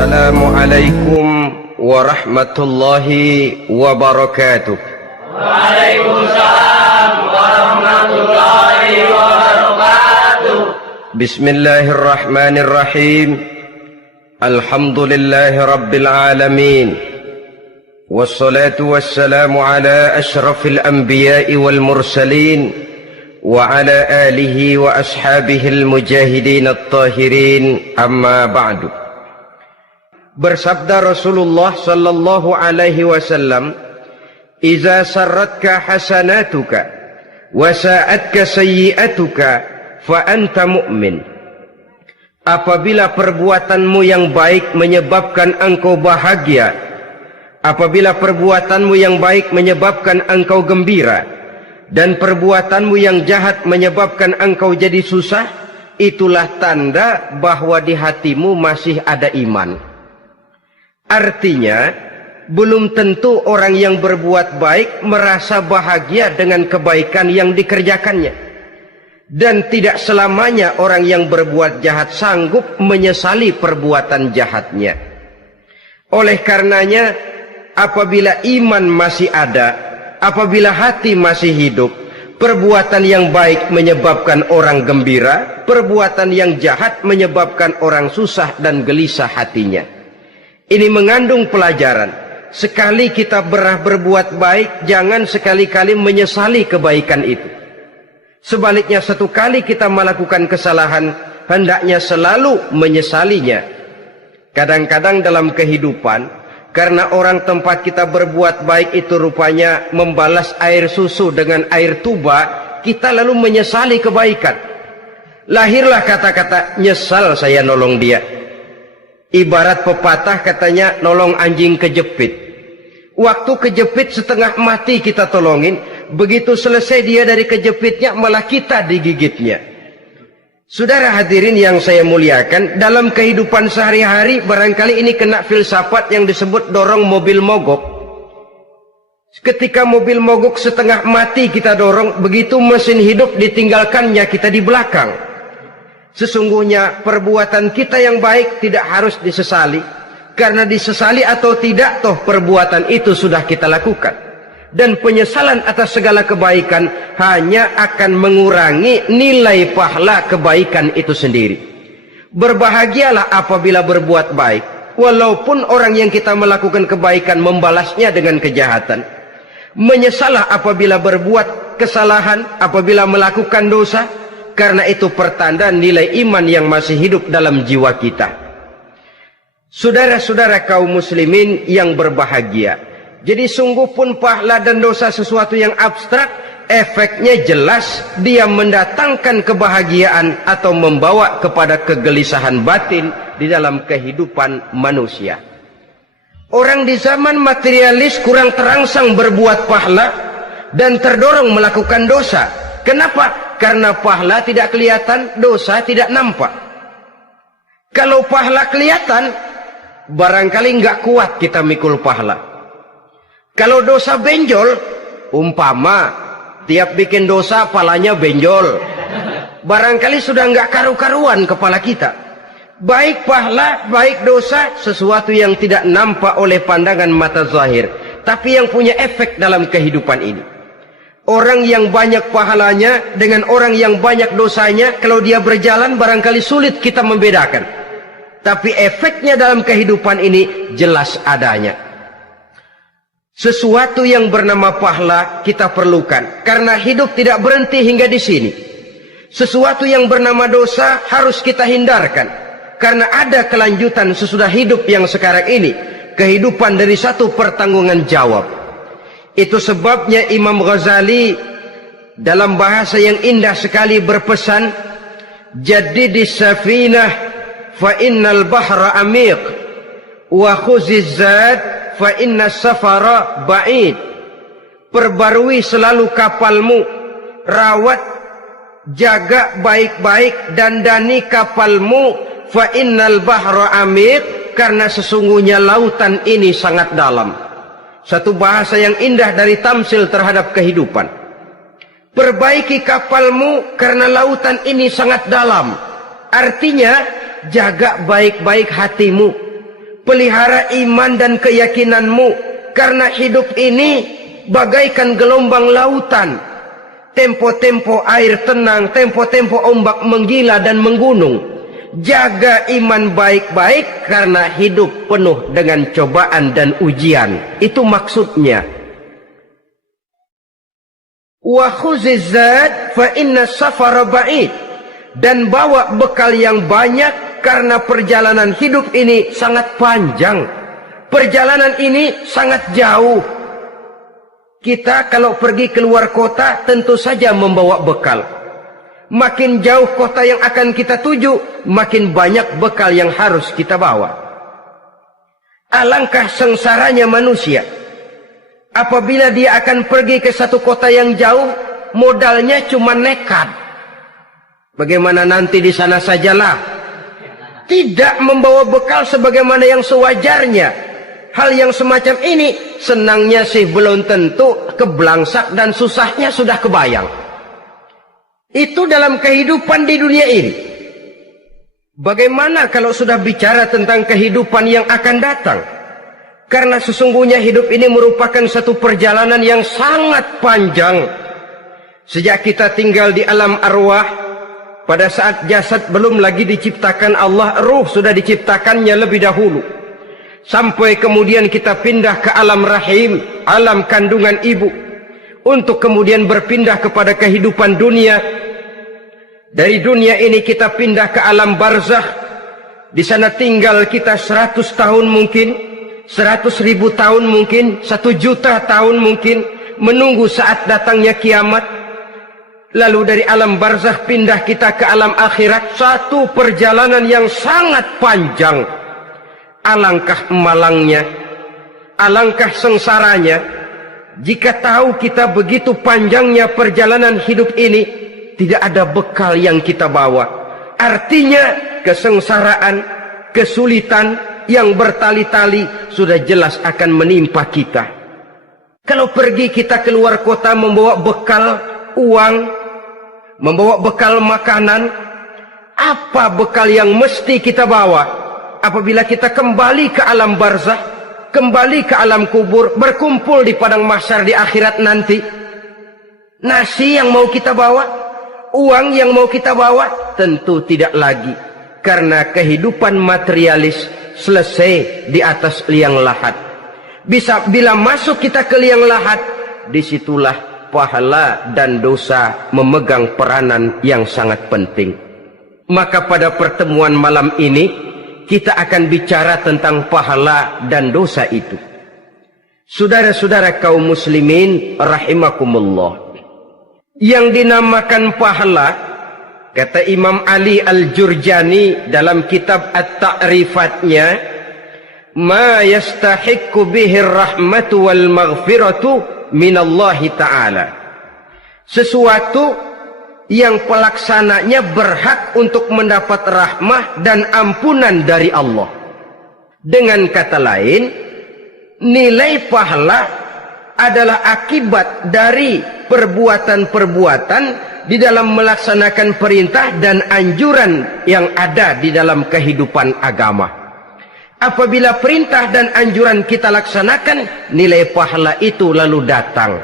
Assalamualaikum warahmatullahi wabarakatuh. Waalaikumsalam warahmatullahi wabarakatuh. Bismillahirrahmanirrahim. Alhamdulillahi rabbil alamin. Wassalatu wassalamu ala ashrafil anbiya'i wal mursalin wa ala alihi wa ashabihil mujahidin at-tahirin, amma ba'du. Bersabda Rasulullah sallallahu alaihi wasallam, "Iza sarratka hasanatuka wa sa'atka sayyi'atuka fa anta mu'min." Apabila perbuatanmu yang baik menyebabkan engkau bahagia, apabila perbuatanmu yang baik menyebabkan engkau gembira, dan perbuatanmu yang jahat menyebabkan engkau jadi susah, itulah tanda bahwa di hatimu masih ada iman. Artinya, belum tentu orang yang berbuat baik merasa bahagia dengan kebaikan yang dikerjakannya. Dan tidak selamanya orang yang berbuat jahat sanggup menyesali perbuatan jahatnya. Oleh karenanya, apabila iman masih ada, apabila hati masih hidup, perbuatan yang baik menyebabkan orang gembira, perbuatan yang jahat menyebabkan orang susah dan gelisah hatinya. Ini mengandung pelajaran. Sekali kita berbuat baik, jangan sekali-kali menyesali kebaikan itu. Sebaliknya, satu kali kita melakukan kesalahan, hendaknya selalu menyesalinya. Kadang-kadang dalam kehidupan, karena orang tempat kita berbuat baik itu rupanya membalas air susu dengan air tuba, kita lalu menyesali kebaikan. Lahirlah kata-kata, "Nyesal saya nolong dia." Ibarat pepatah katanya, nolong anjing kejepit. Waktu kejepit setengah mati kita tolongin, begitu selesai dia dari kejepitnya malah kita digigitnya. Saudara hadirin yang saya muliakan, dalam kehidupan sehari-hari barangkali ini kena filsafat yang disebut dorong mobil mogok. Ketika mobil mogok setengah mati kita dorong, begitu mesin hidup ditinggalkannya kita di belakang. Sesungguhnya perbuatan kita yang baik tidak harus disesali, karena disesali atau tidak, toh perbuatan itu sudah kita lakukan. Dan penyesalan atas segala kebaikan hanya akan mengurangi nilai pahala kebaikan itu sendiri. Berbahagialah apabila berbuat baik, walaupun orang yang kita melakukan kebaikan membalasnya dengan kejahatan. Menyesalah apabila berbuat kesalahan, apabila melakukan dosa, karena itu pertanda nilai iman yang masih hidup dalam jiwa kita. Saudara-saudara kaum muslimin yang berbahagia, jadi sungguh pun pahala dan dosa sesuatu yang abstrak, efeknya jelas dia mendatangkan kebahagiaan atau membawa kepada kegelisahan batin di dalam kehidupan manusia. Orang di zaman materialis kurang terangsang berbuat pahala dan terdorong melakukan dosa. Kenapa? Karena pahala tidak kelihatan, dosa tidak nampak. Kalau pahala kelihatan, barangkali nggak kuat kita mikul pahala. Kalau dosa benjol, umpama tiap bikin dosa palanya benjol, barangkali sudah nggak karu-karuan kepala kita. Baik pahala, baik dosa, sesuatu yang tidak nampak oleh pandangan mata zahir, tapi yang punya efek dalam kehidupan ini. Orang yang banyak pahalanya dengan orang yang banyak dosanya, kalau dia berjalan barangkali sulit kita membedakan. Tapi efeknya dalam kehidupan ini jelas adanya. Sesuatu yang bernama pahala kita perlukan, karena hidup tidak berhenti hingga di sini. Sesuatu yang bernama dosa harus kita hindarkan, karena ada kelanjutan sesudah hidup yang sekarang ini. Kehidupan dari satu pertanggungan jawab. Itu sebabnya Imam Ghazali dalam bahasa yang indah sekali berpesan, "Jaddidis safinah fa innal bahra amiq wa khuziz zad fa innas safara ba'id." Perbarui selalu kapalmu, rawat, jaga baik-baik, dandani kapalmu, fa innal bahra amiq, karena sesungguhnya lautan ini sangat dalam. Satu bahasa yang indah dari tamsil terhadap kehidupan. Perbaiki kapalmu karena lautan ini sangat dalam. Artinya, jaga baik-baik hatimu. pelihara iman dan keyakinanmu, karena hidup ini bagaikan gelombang lautan. Tempo-tempo air tenang, tempo-tempo ombak menggila dan menggunung. Jaga iman baik-baik karena hidup penuh dengan cobaan dan ujian. Itu maksudnya. Wa khuziz zad fa inna safara ba'id. Dan bawa bekal yang banyak karena perjalanan hidup ini sangat panjang. Perjalanan ini sangat jauh. Kita kalau pergi keluar kota tentu saja membawa bekal. Makin jauh kota yang akan kita tuju, makin banyak bekal yang harus kita bawa. Alangkah sengsaranya manusia apabila dia akan pergi ke satu kota yang jauh, modalnya cuma nekat. Bagaimana nanti di sana sajalah. Tidak membawa bekal sebagaimana yang sewajarnya. Hal yang semacam ini senangnya sih belum tentu, keblangsak dan susahnya sudah kebayang. Itu dalam kehidupan di dunia ini. Bagaimana kalau sudah bicara tentang kehidupan yang akan datang? Karena sesungguhnya hidup ini merupakan satu perjalanan yang sangat panjang. Sejak kita tinggal di alam arwah, pada saat jasad belum lagi diciptakan Allah, ruh sudah diciptakannya lebih dahulu. Sampai kemudian kita pindah ke alam rahim, alam kandungan ibu, untuk kemudian berpindah kepada kehidupan dunia. Dari dunia ini kita pindah ke alam barzakh. Di sana tinggal kita 100 tahun mungkin, 100.000 tahun mungkin, 1 juta tahun mungkin, menunggu saat datangnya kiamat. Lalu dari alam barzakh pindah kita ke alam akhirat. Satu perjalanan yang sangat panjang. Alangkah malangnya, alangkah sengsaranya jika tahu kita begitu panjangnya perjalanan hidup ini, tidak ada bekal yang kita bawa. Artinya kesengsaraan, kesulitan yang bertali-tali sudah jelas akan menimpa kita. Kalau pergi kita keluar kota membawa bekal uang, membawa bekal makanan, apa bekal yang mesti kita bawa? Apabila kita kembali ke alam barzakh, kembali ke alam kubur, berkumpul di padang mahsyar di akhirat nanti, nasi yang mau kita bawa, uang yang mau kita bawa, tentu tidak lagi. Karena kehidupan materialis selesai di atas liang lahat. Bila masuk kita ke liang lahat, disitulah pahala dan dosa memegang peranan yang sangat penting. Maka pada pertemuan malam ini kita akan bicara tentang pahala dan dosa itu. Saudara-saudara kaum muslimin rahimakumullah, yang dinamakan pahala, kata Imam Ali Al-Jurjani dalam kitab At-Ta'rifatnya, ma yastahiqqu bihi ar-rahmatu wal maghfiratu minallahi ta'ala. Sesuatu yang pelaksananya berhak untuk mendapat rahmah dan ampunan dari Allah. Dengan kata lain, nilai pahala adalah akibat dari perbuatan-perbuatan di dalam melaksanakan perintah dan anjuran yang ada di dalam kehidupan agama. Apabila perintah dan anjuran kita laksanakan, nilai pahala itu lalu datang.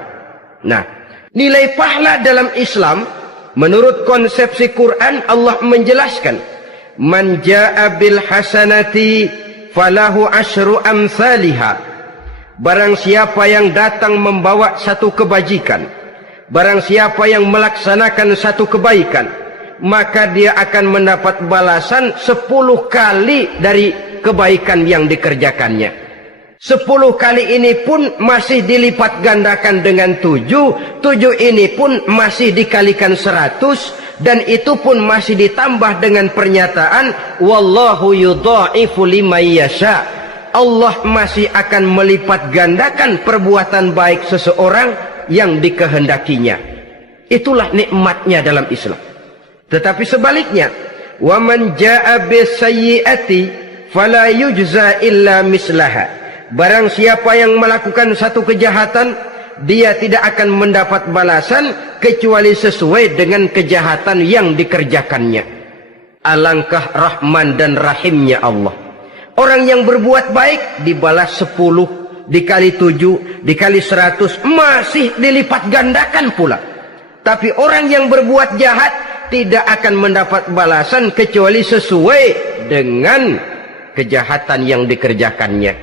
Nah, nilai pahala dalam Islam, menurut konsepsi Quran, Allah menjelaskan, man jaa bil hasanati falahu asyru amsalihha. Barang siapa yang datang membawa satu kebajikan, barang siapa yang melaksanakan satu kebaikan, maka dia akan mendapat balasan 10 kali dari kebaikan yang dikerjakannya. 10 kali ini pun masih dilipat gandakan dengan 7. 7 ini pun masih dikalikan 100. Dan itu pun masih ditambah dengan pernyataan, wallahu yudha'ifu liman yasha. Allah masih akan melipat gandakan perbuatan baik seseorang yang dikehendakinya. Itulah nikmatnya dalam Islam. Tetapi sebaliknya, wa man jaa'a bisayyi'ati fala yujza illa mislaha. Barang siapa yang melakukan satu kejahatan, dia tidak akan mendapat balasan kecuali sesuai dengan kejahatan yang dikerjakannya. Alangkah rahman dan rahimnya Allah. Orang yang berbuat baik dibalas 10, dikali 7, dikali 100, masih dilipat gandakan pula. Tapi orang yang berbuat jahat tidak akan mendapat balasan kecuali sesuai dengan kejahatan yang dikerjakannya.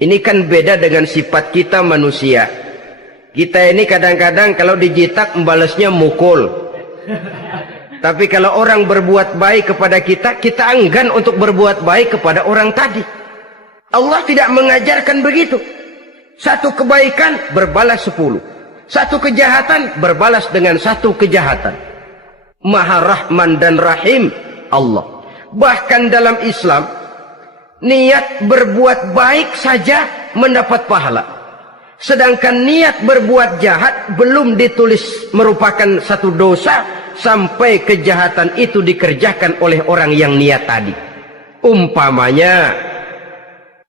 Ini kan beda dengan sifat kita manusia. Kita ini kadang-kadang kalau dijitak membalasnya mukul. Tapi kalau orang berbuat baik kepada kita, kita enggan untuk berbuat baik kepada orang tadi. Allah tidak mengajarkan begitu. Satu kebaikan berbalas 10. Satu kejahatan berbalas dengan satu kejahatan. Maha Rahman dan Rahim Allah. Bahkan dalam Islam, niat berbuat baik saja mendapat pahala. Sedangkan niat berbuat jahat belum ditulis merupakan satu dosa sampai kejahatan itu dikerjakan oleh orang yang niat tadi. Umpamanya,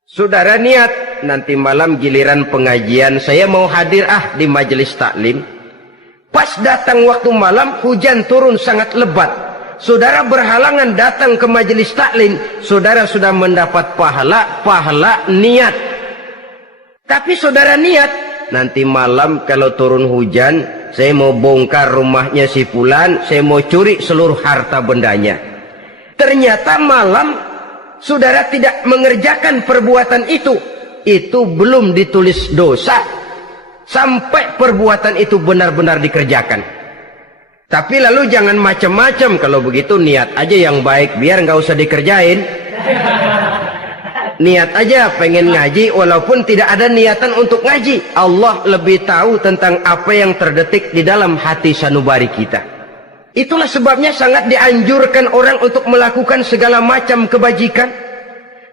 saudara niat nanti malam giliran pengajian saya mau hadir di majelis taklim. Pas datang waktu malam hujan turun sangat lebat. Saudara berhalangan datang ke majelis taklim, saudara sudah mendapat pahala niat. Tapi saudara niat nanti malam kalau turun hujan, saya mau bongkar rumahnya si fulan, saya mau curi seluruh harta bendanya. Ternyata malam saudara tidak mengerjakan perbuatan itu belum ditulis dosa sampai perbuatan itu benar-benar dikerjakan. Tapi lalu jangan macam-macam. Kalau begitu niat aja yang baik, biar nggak usah dikerjain. Niat aja pengen ngaji walaupun tidak ada niatan untuk ngaji. Allah lebih tahu tentang apa yang terdetik di dalam hati sanubari kita. Itulah sebabnya sangat dianjurkan orang untuk melakukan segala macam kebajikan,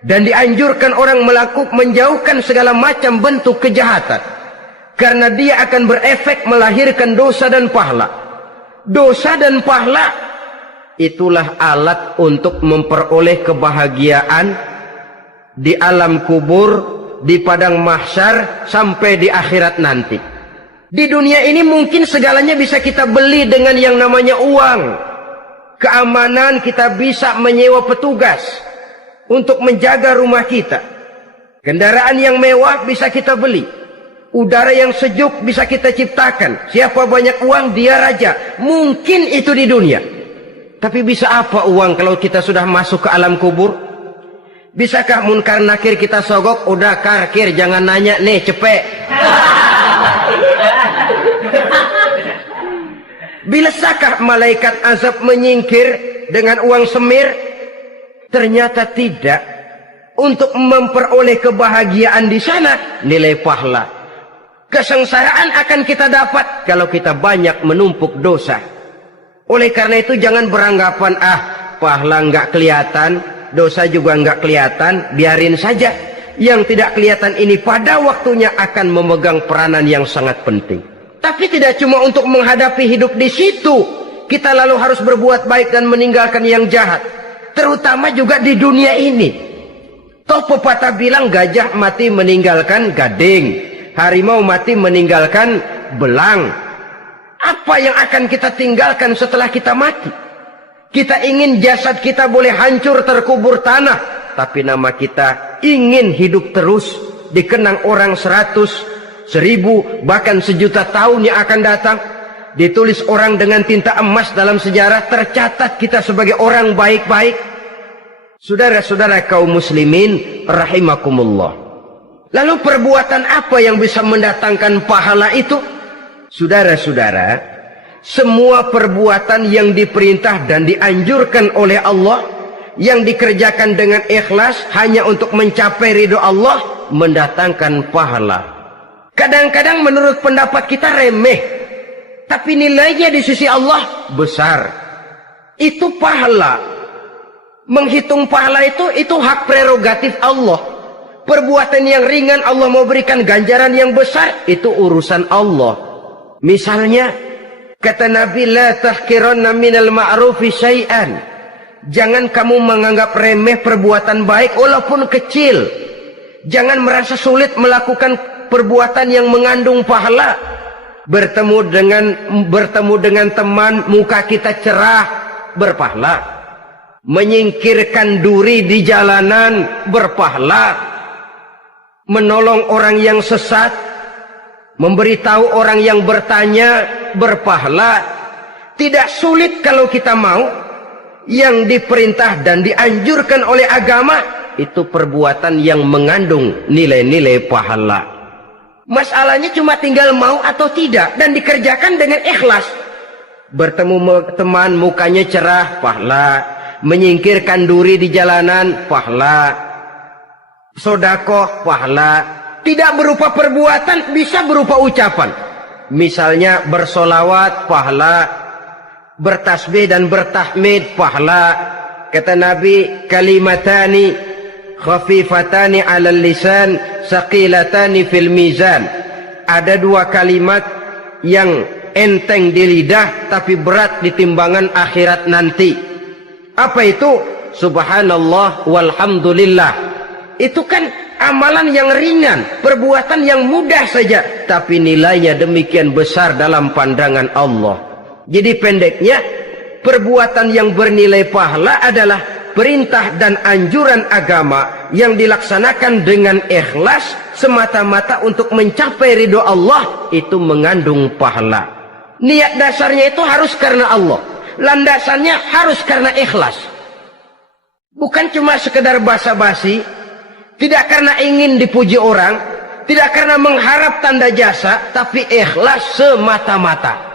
dan dianjurkan orang menjauhkan segala macam bentuk kejahatan, karena dia akan berefek melahirkan dosa dan pahala. Dosa dan pahala itulah alat untuk memperoleh kebahagiaan di alam kubur, di padang mahsyar, sampai di akhirat nanti. Di dunia ini mungkin segalanya bisa kita beli dengan yang namanya uang. Keamanan kita bisa menyewa petugas untuk menjaga rumah kita. Kendaraan yang mewah bisa kita beli. Udara yang sejuk bisa kita ciptakan. Siapa banyak uang dia raja. Mungkin itu di dunia. Tapi bisa apa uang kalau kita sudah masuk ke alam kubur? Bisakah munkar nakir kita sogok? Udah karkir, jangan nanya nih, cepet. Bisakah malaikat azab menyingkir dengan uang semir? Ternyata tidak. Untuk memperoleh kebahagiaan di sana, nilai pahala. Kesengsaraan akan kita dapat kalau kita banyak menumpuk dosa. Oleh karena itu jangan beranggapan pahala nggak kelihatan, dosa juga nggak kelihatan, biarin saja. Yang tidak kelihatan ini pada waktunya akan memegang peranan yang sangat penting. Tapi tidak cuma untuk menghadapi hidup di situ kita lalu harus berbuat baik dan meninggalkan yang jahat, terutama juga di dunia ini. Toh pepatah bilang gajah mati meninggalkan gading, harimau mati meninggalkan belang. Apa yang akan kita tinggalkan setelah kita mati? Kita ingin jasad kita boleh hancur terkubur tanah, tapi nama kita ingin hidup terus, dikenang orang 100, 1000, bahkan 1.000.000 tahun yang akan datang. Ditulis orang dengan tinta emas dalam sejarah, tercatat kita sebagai orang baik-baik. Saudara-saudara kaum muslimin rahimakumullah. Lalu perbuatan apa yang bisa mendatangkan pahala itu? Saudara-saudara, semua perbuatan yang diperintah dan dianjurkan oleh Allah, yang dikerjakan dengan ikhlas hanya untuk mencapai ridho Allah, mendatangkan pahala. Kadang-kadang menurut pendapat kita remeh, tapi nilainya di sisi Allah besar. Itu pahala. Menghitung pahala itu hak prerogatif Allah. Perbuatan yang ringan Allah mau berikan ganjaran yang besar, itu urusan Allah. Misalnya, kata Nabi, la tahkiranna minal ma'rufi syai'an. Jangan kamu menganggap remeh perbuatan baik walaupun kecil. Jangan merasa sulit melakukan perbuatan yang mengandung pahala. Bertemu dengan teman, muka kita cerah, berpahala. menyingkirkan duri di jalanan berpahala, menolong orang yang sesat, memberitahu orang yang bertanya berpahala. Tidak sulit kalau kita mau. Yang diperintah dan dianjurkan oleh agama itu perbuatan yang mengandung nilai-nilai pahala. Masalahnya cuma tinggal mau atau tidak dan dikerjakan dengan ikhlas. Bertemu teman mukanya cerah, pahala. Menyingkirkan duri di jalanan, pahala. Sedekah, pahala. Tidak berupa perbuatan, bisa berupa ucapan. Misalnya bersolawat, pahala. Bertasbih dan bertahmid, pahala. Kata Nabi, kalimatani khafifatani 'alal lisan, saqilatani fil mizan. Ada dua kalimat yang enteng di lidah tapi berat di timbangan akhirat nanti. Apa itu? Subhanallah walhamdulillah. Itu kan amalan yang ringan, perbuatan yang mudah saja, tapi nilainya demikian besar dalam pandangan Allah. Jadi pendeknya, perbuatan yang bernilai pahala adalah perintah dan anjuran agama yang dilaksanakan dengan ikhlas semata-mata untuk mencapai ridho Allah, itu mengandung pahala. Niat dasarnya itu harus karena Allah, landasannya harus karena ikhlas. Bukan cuma sekedar basa-basi, tidak karena ingin dipuji orang, tidak karena mengharap tanda jasa, tapi ikhlas semata-mata.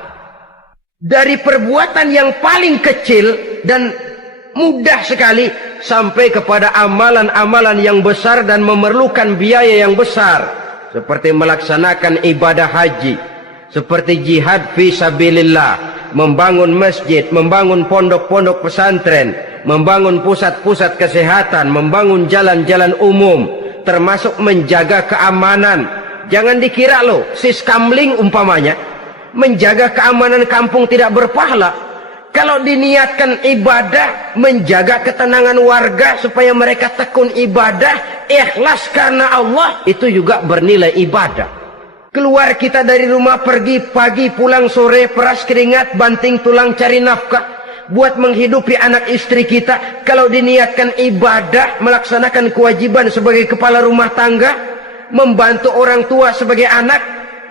Dari perbuatan yang paling kecil dan mudah sekali sampai kepada amalan-amalan yang besar dan memerlukan biaya yang besar, seperti melaksanakan ibadah haji, seperti jihad fi sabilillah, membangun masjid, membangun pondok-pondok pesantren, membangun pusat-pusat kesehatan, membangun jalan-jalan umum, termasuk menjaga keamanan. Jangan dikira loh, siskamling umpamanya, menjaga keamanan kampung tidak berpahala. Kalau diniatkan ibadah, menjaga ketenangan warga supaya mereka tekun ibadah, ikhlas karena Allah, itu juga bernilai ibadah. Keluar kita dari rumah, pergi pagi, pulang sore, peras keringat, banting tulang cari nafkah buat menghidupi anak istri kita. Kalau diniatkan ibadah, melaksanakan kewajiban sebagai kepala rumah tangga, membantu orang tua sebagai anak,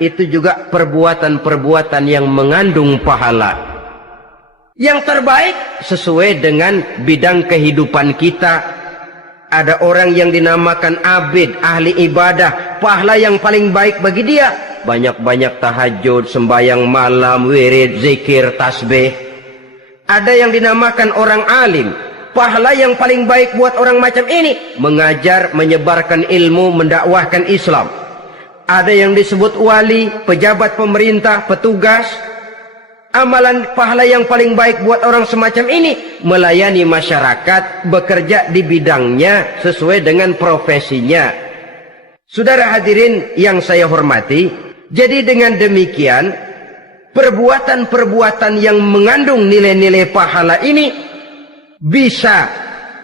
itu juga perbuatan-perbuatan yang mengandung pahala. Yang terbaik sesuai dengan bidang kehidupan kita. Ada orang yang dinamakan abid, ahli ibadah, pahala yang paling baik bagi dia banyak-banyak tahajud, sembahyang malam, wirid, zikir, tasbih. Ada yang dinamakan orang alim, pahala yang paling baik buat orang macam ini mengajar, menyebarkan ilmu, mendakwahkan Islam. Ada yang disebut wali, pejabat pemerintah, petugas. Amalan pahala yang paling baik buat orang semacam ini melayani masyarakat, bekerja di bidangnya sesuai dengan profesinya. Saudara hadirin yang saya hormati, jadi dengan demikian perbuatan-perbuatan yang mengandung nilai-nilai pahala ini bisa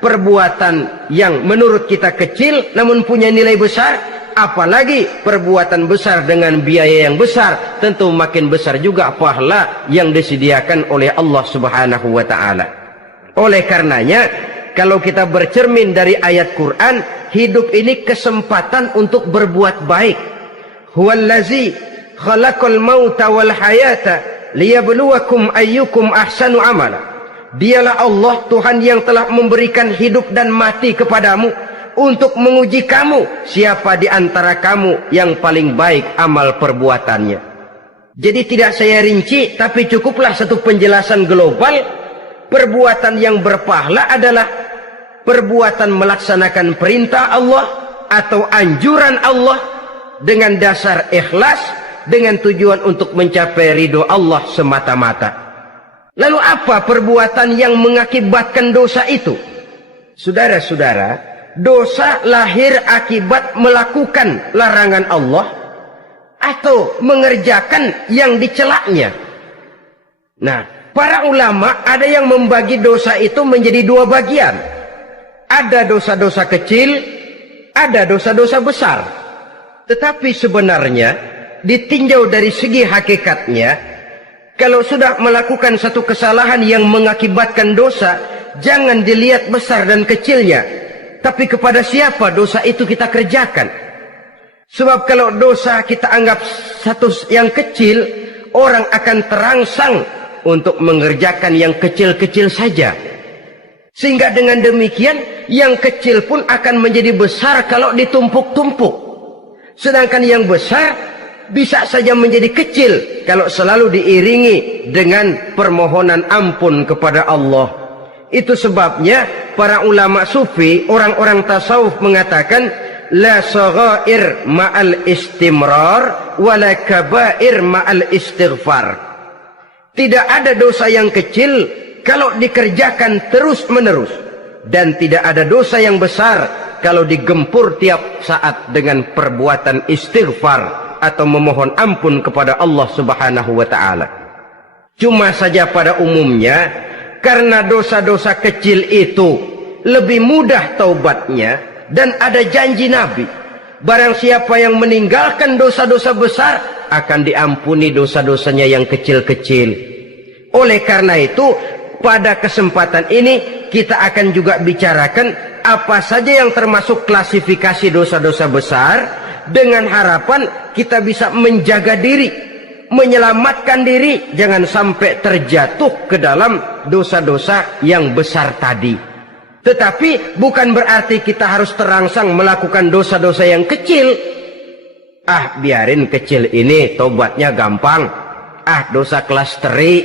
perbuatan yang menurut kita kecil namun punya nilai besar. Apalagi perbuatan besar dengan biaya yang besar, tentu makin besar juga pahala yang disediakan oleh Allah Subhanahu wa ta'ala. Oleh karenanya, kalau kita bercermin dari ayat Quran, hidup ini kesempatan untuk berbuat baik. Huwallazi khalaqal mauta wal hayata liyabluwakum ayyukum ahsanu amala. Dialah Allah, Tuhan yang telah memberikan hidup dan mati kepadamu untuk menguji kamu, siapa di antara kamu yang paling baik amal perbuatannya. Jadi tidak saya rinci, tapi cukuplah satu penjelasan global. Perbuatan yang berpahala adalah perbuatan melaksanakan perintah Allah atau anjuran Allah dengan dasar ikhlas, dengan tujuan untuk mencapai ridho Allah semata-mata. Lalu apa perbuatan yang mengakibatkan dosa itu? Saudara-saudara, dosa lahir akibat melakukan larangan Allah atau mengerjakan yang dicelaknya. Nah, para ulama ada yang membagi dosa itu menjadi dua bagian. Ada dosa-dosa kecil, ada dosa-dosa besar. Tetapi sebenarnya ditinjau dari segi hakikatnya, kalau sudah melakukan satu kesalahan yang mengakibatkan dosa, jangan dilihat besar dan kecilnya, tapi kepada siapa dosa itu kita kerjakan. Sebab kalau dosa kita anggap satu yang kecil, orang akan terangsang untuk mengerjakan yang kecil-kecil saja. Sehingga dengan demikian, yang kecil pun akan menjadi besar kalau ditumpuk-tumpuk. Sedangkan yang besar bisa saja menjadi kecil kalau selalu diiringi dengan permohonan ampun kepada Allah. Itu sebabnya para ulama sufi, orang-orang tasawuf mengatakan, la saghair ma'al istimrar wala kabair ma'al istighfar. Tidak ada dosa yang kecil kalau dikerjakan terus-menerus, dan tidak ada dosa yang besar kalau digempur tiap saat dengan perbuatan istighfar atau memohon ampun kepada Allah Subhanahu wa taala. Cuma saja pada umumnya, karena dosa-dosa kecil itu lebih mudah taubatnya, dan ada janji Nabi, barang siapa yang meninggalkan dosa-dosa besar akan diampuni dosa-dosanya yang kecil-kecil. Oleh karena itu, pada kesempatan ini kita akan juga bicarakan apa saja yang termasuk klasifikasi dosa-dosa besar, dengan harapan kita bisa menjaga diri, menyelamatkan diri, jangan sampai terjatuh ke dalam dosa-dosa yang besar tadi. Tetapi bukan berarti kita harus terangsang melakukan dosa-dosa yang kecil. Ah, biarin kecil ini, tobatnya gampang. Ah, dosa kelas teri.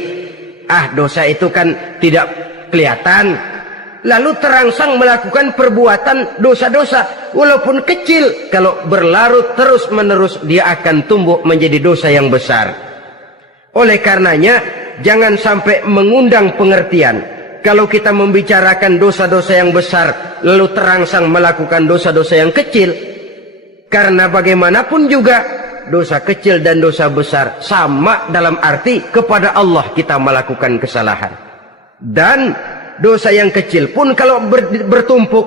Ah, dosa itu kan tidak kelihatan. Lalu terangsang melakukan perbuatan dosa-dosa walaupun kecil, kalau berlarut terus-menerus dia akan tumbuh menjadi dosa yang besar. Oleh karenanya, jangan sampai mengundang pengertian kalau kita membicarakan dosa-dosa yang besar lalu terangsang melakukan dosa-dosa yang kecil. Karena bagaimanapun juga dosa kecil dan dosa besar sama dalam arti kepada Allah kita melakukan kesalahan. Dan dosa yang kecil pun kalau bertumpuk,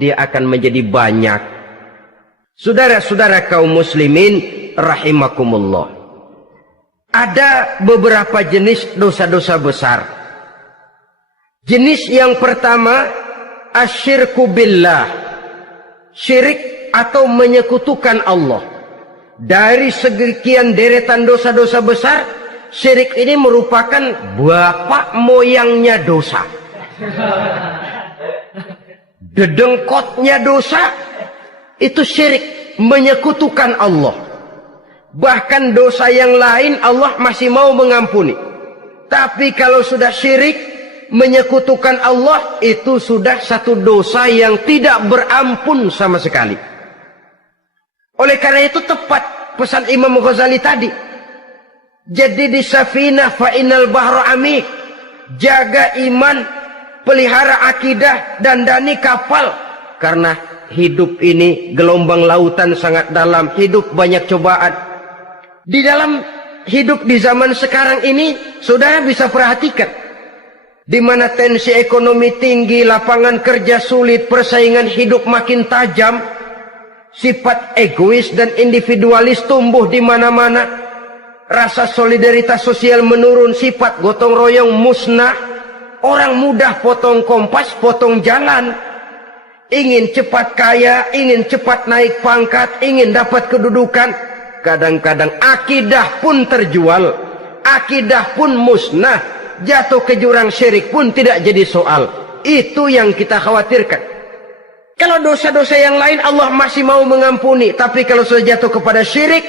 dia akan menjadi banyak. Saudara-saudara kaum muslimin rahimakumullah, ada beberapa jenis dosa-dosa besar. Jenis yang pertama, asyirku billah, syirik atau menyekutukan Allah. Dari sekian deretan dosa-dosa besar, syirik ini merupakan bapak moyangnya dosa. Dedengkotnya dosa itu syirik, menyekutukan Allah. Bahkan dosa yang lain Allah masih mau mengampuni, tapi kalau sudah syirik, menyekutukan Allah, itu sudah satu dosa yang tidak berampun sama sekali. Oleh karena itu tepat pesan Imam Ghazali tadi, jadi di safinah fa innal bahra amik, jaga iman, pelihara akidah, dandani kapal, karena hidup ini gelombang lautan sangat dalam, hidup banyak cobaan. Di dalam hidup di zaman sekarang ini, saudara bisa perhatikan, di mana tensi ekonomi tinggi, lapangan kerja sulit, persaingan hidup makin tajam, sifat egois dan individualis tumbuh di mana-mana, rasa solidaritas sosial menurun, sifat gotong royong musnah, orang mudah potong kompas, potong jalan, ingin cepat kaya, ingin cepat naik pangkat, ingin dapat kedudukan. Kadang-kadang akidah pun terjual, akidah pun musnah, jatuh ke jurang syirik pun tidak jadi soal. Itu yang kita khawatirkan. Kalau dosa-dosa yang lain Allah masih mau mengampuni, tapi kalau sudah jatuh kepada syirik,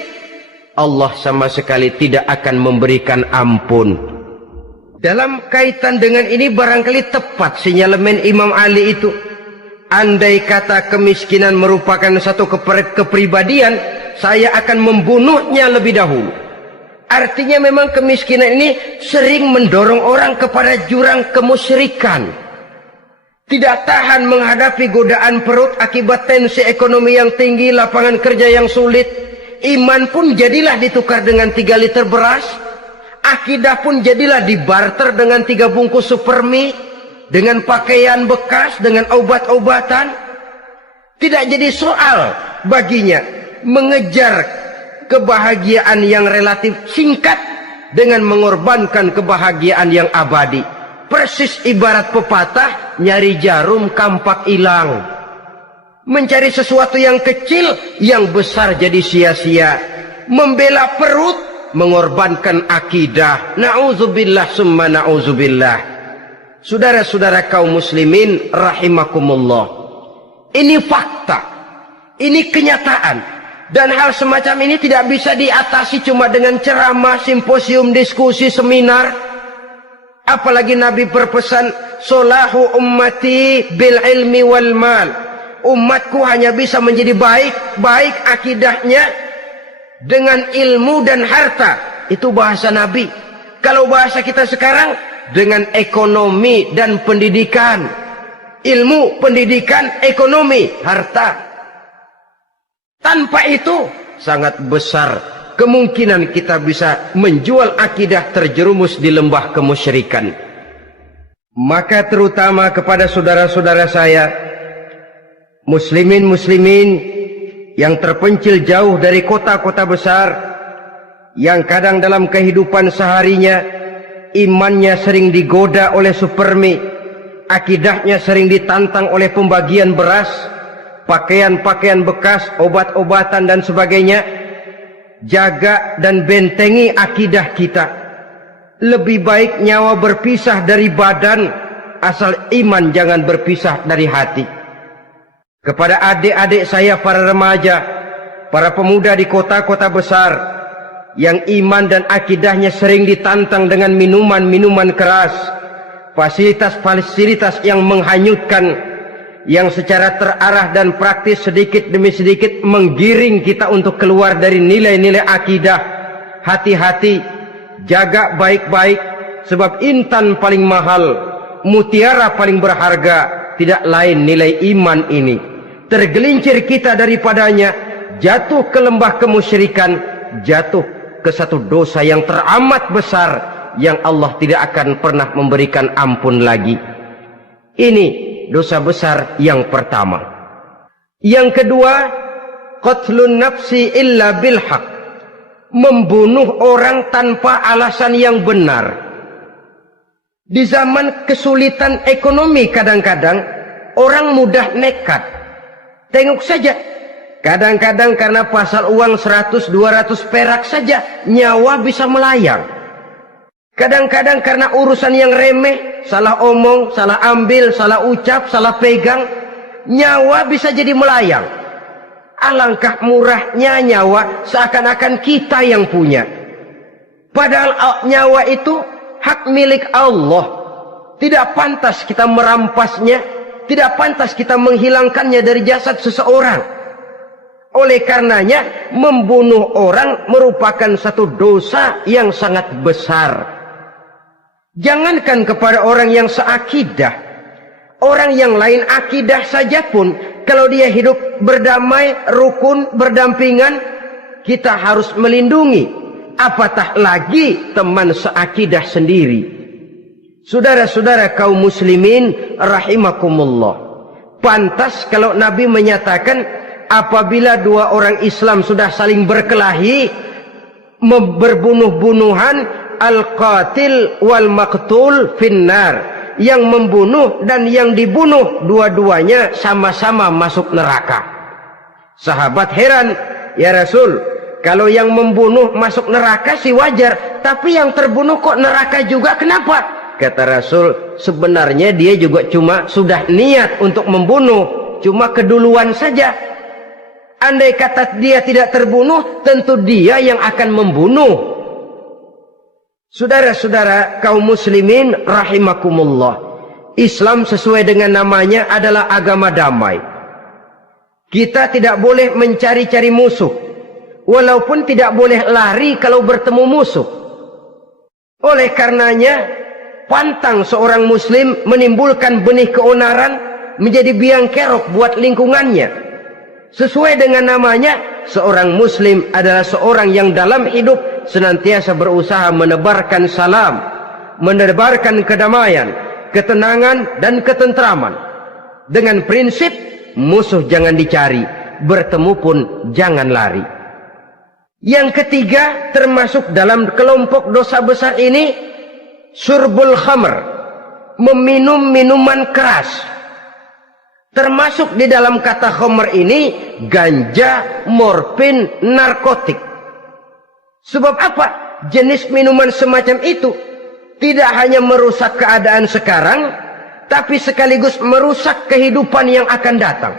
Allah sama sekali tidak akan memberikan ampun. Dalam kaitan dengan ini barangkali tepat sinyalemen Imam Ali itu. Andai kata kemiskinan merupakan satu kepribadian, saya akan membunuhnya lebih dahulu. Artinya memang kemiskinan ini sering mendorong orang kepada jurang kemusyrikan. Tidak tahan menghadapi godaan perut akibat tensi ekonomi yang tinggi, lapangan kerja yang sulit. Iman pun jadilah ditukar dengan 3 liter beras. Akidah pun jadilah dibarter dengan 3 bungkus supermi, dengan pakaian bekas, dengan obat-obatan. Tidak jadi soal baginya mengejar kebahagiaan yang relatif singkat dengan mengorbankan kebahagiaan yang abadi. Persis ibarat pepatah, nyari jarum kampak hilang. Mencari sesuatu yang kecil, yang besar jadi sia-sia. Membela perut, mengorbankan akidah. Na'udzubillah summa na'udzubillah. Saudara-saudara kaum muslimin rahimakumullah. Ini fakta. Ini kenyataan. Dan hal semacam ini tidak bisa diatasi cuma dengan ceramah, simposium, diskusi, seminar. Apalagi Nabi berpesan, solahu ummati bil ilmi wal mal. Umatku hanya bisa menjadi baik akidahnya dengan ilmu dan harta. Itu bahasa Nabi. Kalau bahasa kita sekarang, dengan ekonomi dan pendidikan. Ilmu, pendidikan, ekonomi, harta. Tanpa itu sangat besar kemungkinan kita bisa menjual akidah terjerumus di lembah kemusyrikan. Maka terutama kepada saudara-saudara saya, muslimin yang terpencil jauh dari kota-kota besar, yang kadang dalam kehidupan seharinya imannya sering digoda oleh supermi, akidahnya sering ditantang oleh pembagian beras, pakaian-pakaian bekas, obat-obatan dan sebagainya. Jaga dan bentengi akidah kita. Lebih baik nyawa berpisah dari badan, asal iman jangan berpisah dari hati. Kepada adik-adik saya para remaja, para pemuda di kota-kota besar, yang iman dan akidahnya sering ditantang dengan minuman-minuman keras, fasilitas-fasilitas yang menghanyutkan, yang secara terarah dan praktis sedikit demi sedikit menggiring kita untuk keluar dari nilai-nilai akidah. Hati-hati, jaga baik-baik, sebab intan paling mahal, mutiara paling berharga, tidak lain nilai iman ini. Tergelincir kita daripadanya, jatuh ke lembah kemusyrikan, jatuh ke satu dosa yang teramat besar, yang Allah tidak akan pernah memberikan ampun lagi. Ini dosa besar yang pertama. Yang kedua, qatlun nafsi illa bilhaq, membunuh orang tanpa alasan yang benar. Di zaman kesulitan ekonomi kadang-kadang orang mudah nekat. Tengok saja, kadang-kadang karena pasal uang 100-200 perak saja nyawa bisa melayang. Kadang-kadang karena urusan yang remeh, salah omong, salah ambil, salah ucap, salah pegang, nyawa bisa jadi melayang. Alangkah murahnya nyawa, seakan-akan kita yang punya. Padahal nyawa itu hak milik Allah. Tidak pantas kita merampasnya, tidak pantas kita menghilangkannya dari jasad seseorang. Oleh karenanya, membunuh orang merupakan satu dosa yang sangat besar. Jangankan kepada orang yang seakidah, orang yang lain akidah saja pun, kalau dia hidup berdamai, rukun, berdampingan, kita harus melindungi. Apatah lagi teman seakidah sendiri. Saudara-saudara kaum muslimin rahimakumullah. Pantas kalau Nabi menyatakan, apabila dua orang Islam sudah saling berkelahi, berbunuh-bunuhan, al-qatil wal maqtul finnar, yang membunuh dan yang dibunuh dua-duanya sama-sama masuk neraka. Sahabat heran, ya Rasul, kalau yang membunuh masuk neraka sih wajar, tapi yang terbunuh kok neraka juga, kenapa? Kata Rasul, sebenarnya dia juga cuma sudah niat untuk membunuh, cuma keduluan saja. Andai kata dia tidak terbunuh, tentu dia yang akan membunuh. Saudara-saudara kaum muslimin rahimakumullah, Islam sesuai dengan namanya adalah agama damai. Kita tidak boleh mencari-cari musuh, walaupun tidak boleh lari kalau bertemu musuh. Oleh karenanya, pantang seorang muslim menimbulkan benih keonaran menjadi biang kerok buat lingkungannya. Sesuai dengan namanya, seorang muslim adalah seorang yang dalam hidup senantiasa berusaha menebarkan salam, menebarkan kedamaian, ketenangan dan ketentraman. Dengan prinsip, musuh jangan dicari, bertemu pun jangan lari. Yang ketiga, termasuk dalam kelompok dosa besar ini, syurbul khamr, meminum minuman keras. Termasuk di dalam kata khamr ini ganja, morfin, narkotik. Sebab apa? Jenis minuman semacam itu tidak hanya merusak keadaan sekarang, tapi sekaligus merusak kehidupan yang akan datang.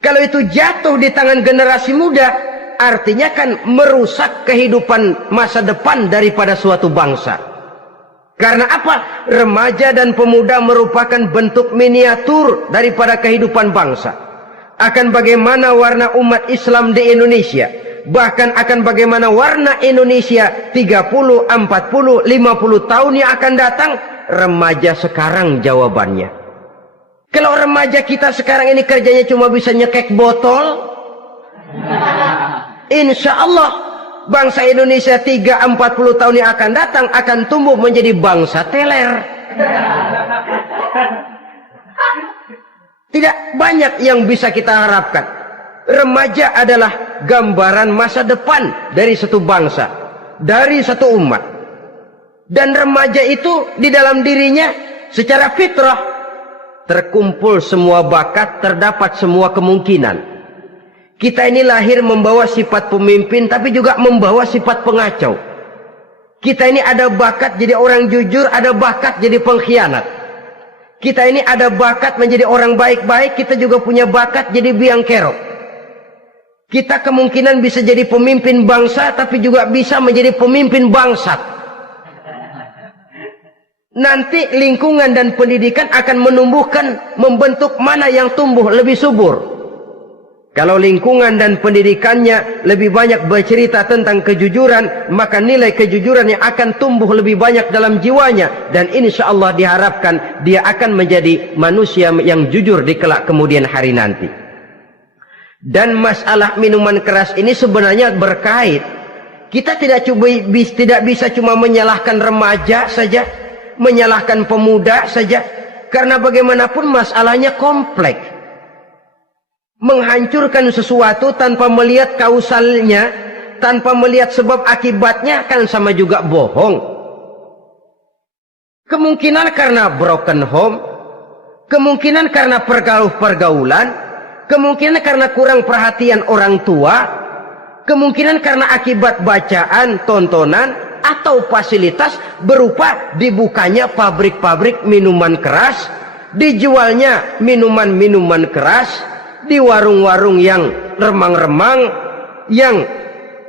Kalau itu jatuh di tangan generasi muda, artinya kan merusak kehidupan masa depan daripada suatu bangsa. Karena apa? Remaja dan pemuda merupakan bentuk miniatur daripada kehidupan bangsa. Akan bagaimana warna umat Islam di Indonesia, bahkan akan bagaimana warna Indonesia 30, 40, 50 tahun yang akan datang, remaja sekarang jawabannya. Kalau remaja kita sekarang ini kerjanya cuma bisa nyekek botol, insya Allah bangsa Indonesia 30-40 tahun yang akan datang akan tumbuh menjadi bangsa teler. Tidak banyak yang bisa kita harapkan. Remaja adalah gambaran masa depan dari satu bangsa, dari satu umat. Dan remaja itu di dalam dirinya secara fitrah terkumpul semua bakat, terdapat semua kemungkinan. Kita ini lahir membawa sifat pemimpin, tapi juga membawa sifat pengacau. Kita ini ada bakat jadi orang jujur, ada bakat jadi pengkhianat. Kita ini ada bakat menjadi orang baik-baik, kita juga punya bakat jadi biang kerok. Kita kemungkinan bisa jadi pemimpin bangsa, tapi juga bisa menjadi pemimpin bangsat. Nanti lingkungan dan pendidikan akan menumbuhkan, membentuk mana yang tumbuh lebih subur. Kalau lingkungan dan pendidikannya lebih banyak bercerita tentang kejujuran, maka nilai kejujuran yang akan tumbuh lebih banyak dalam jiwanya. Dan insya Allah diharapkan dia akan menjadi manusia yang jujur di kelak kemudian hari nanti. Dan masalah minuman keras ini sebenarnya berkait. Kita tidak bisa cuma menyalahkan remaja saja, menyalahkan pemuda saja. Karena bagaimanapun masalahnya kompleks. Menghancurkan sesuatu tanpa melihat kausalnya, tanpa melihat sebab akibatnya, kan sama juga bohong. Kemungkinan karena broken home, kemungkinan karena pergaulan, kemungkinan karena kurang perhatian orang tua, kemungkinan karena akibat bacaan, tontonan, atau fasilitas berupa dibukanya pabrik-pabrik minuman keras, dijualnya minuman-minuman keras, di warung-warung yang remang-remang, yang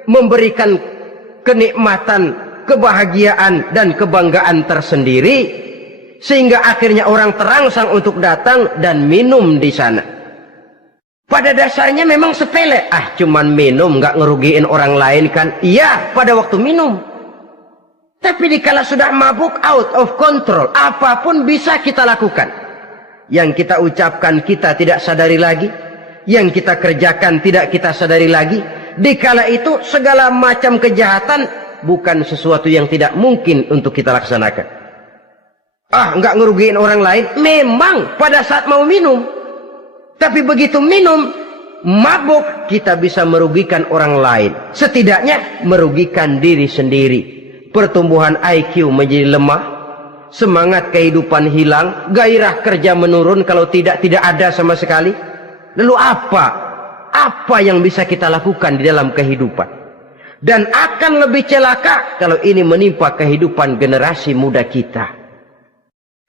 memberikan kenikmatan, kebahagiaan dan kebanggaan tersendiri, sehingga akhirnya orang terangsang untuk datang dan minum di sana. Pada dasarnya memang sepele, cuman minum, nggak ngerugiin orang lain kan? Iya, pada waktu minum. Tapi dikala sudah mabuk, out of control, apapun bisa kita lakukan. Yang kita ucapkan kita tidak sadari lagi, yang kita kerjakan tidak kita sadari lagi. Dikala itu segala macam kejahatan bukan sesuatu yang tidak mungkin untuk kita laksanakan. Nggak ngerugiin orang lain, memang pada saat mau minum. Tapi begitu minum, mabuk, kita bisa merugikan orang lain. Setidaknya merugikan diri sendiri. Pertumbuhan IQ menjadi lemah, semangat kehidupan hilang, gairah kerja menurun, kalau tidak ada sama sekali. Lalu apa yang bisa kita lakukan di dalam kehidupan? Dan akan lebih celaka kalau ini menimpa kehidupan generasi muda kita.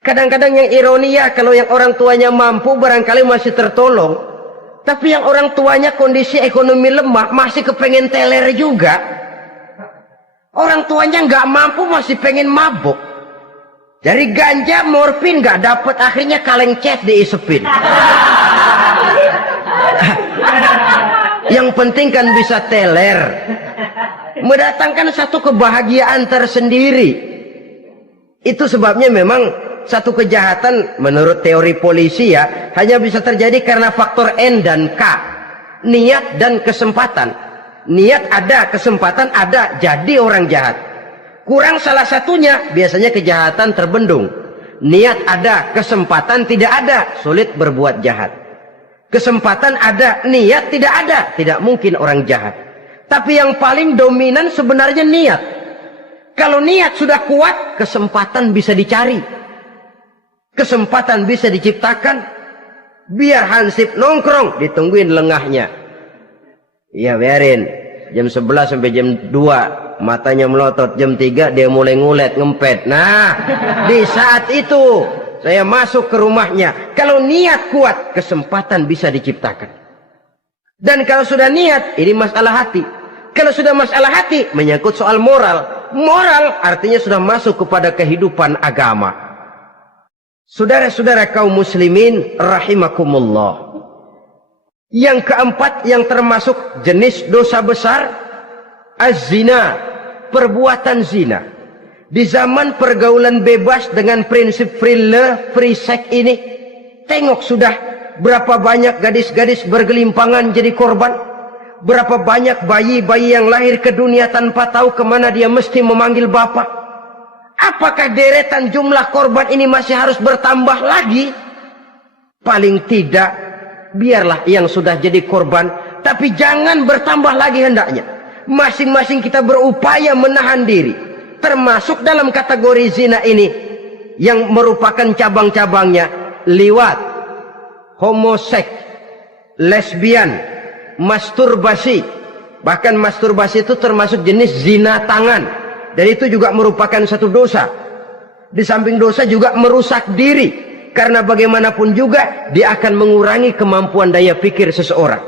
Kadang-kadang yang ironi ya, kalau yang orang tuanya mampu barangkali masih tertolong. Tapi yang orang tuanya kondisi ekonomi lemah masih kepengen teler juga. Orang tuanya nggak mampu masih pengen mabuk. Dari ganja, morfin nggak dapet, akhirnya kaleng cat diisepin. Yang penting kan bisa teler, mendatangkan satu kebahagiaan tersendiri. Itu sebabnya memang satu kejahatan menurut teori polisi ya, hanya bisa terjadi karena faktor N dan K, niat dan kesempatan. Niat ada, kesempatan ada, jadi orang jahat. Kurang salah satunya, biasanya kejahatan terbendung. Niat ada, kesempatan tidak ada, sulit berbuat jahat. Kesempatan ada, niat tidak ada, tidak mungkin orang jahat. Tapi yang paling dominan sebenarnya niat. Kalau niat sudah kuat, kesempatan bisa dicari. kesempatan bisa diciptakan, biar hansip nongkrong, ditungguin lengahnya. Iya biarin, jam 11 sampai jam 2, matanya melotot, jam 3 dia mulai ngulet, ngempet. Nah, di saat itu saya masuk ke rumahnya. Kalau niat kuat, kesempatan bisa diciptakan. Dan kalau sudah niat, ini masalah hati. Kalau sudah masalah hati, menyangkut soal moral. Moral artinya sudah masuk kepada kehidupan agama. Saudara-saudara kaum muslimin rahimakumullah. Yang keempat yang termasuk jenis dosa besar, az-zina, perbuatan zina. Di zaman pergaulan bebas dengan prinsip free love, free sex ini, tengok sudah berapa banyak gadis-gadis bergelimpangan jadi korban. Berapa banyak bayi-bayi yang lahir ke dunia tanpa tahu kemana dia mesti memanggil bapak. Apakah deretan jumlah korban ini masih harus bertambah lagi? Paling tidak, biarlah yang sudah jadi korban, tapi jangan bertambah lagi hendaknya. Masing-masing kita berupaya menahan diri. Termasuk dalam kategori zina ini, yang merupakan cabang-cabangnya, liwat, homoseks, lesbian, masturbasi. Bahkan masturbasi itu termasuk jenis zina tangan, dan itu juga merupakan satu dosa. Di samping dosa juga merusak diri, karena bagaimanapun juga dia akan mengurangi kemampuan daya pikir seseorang.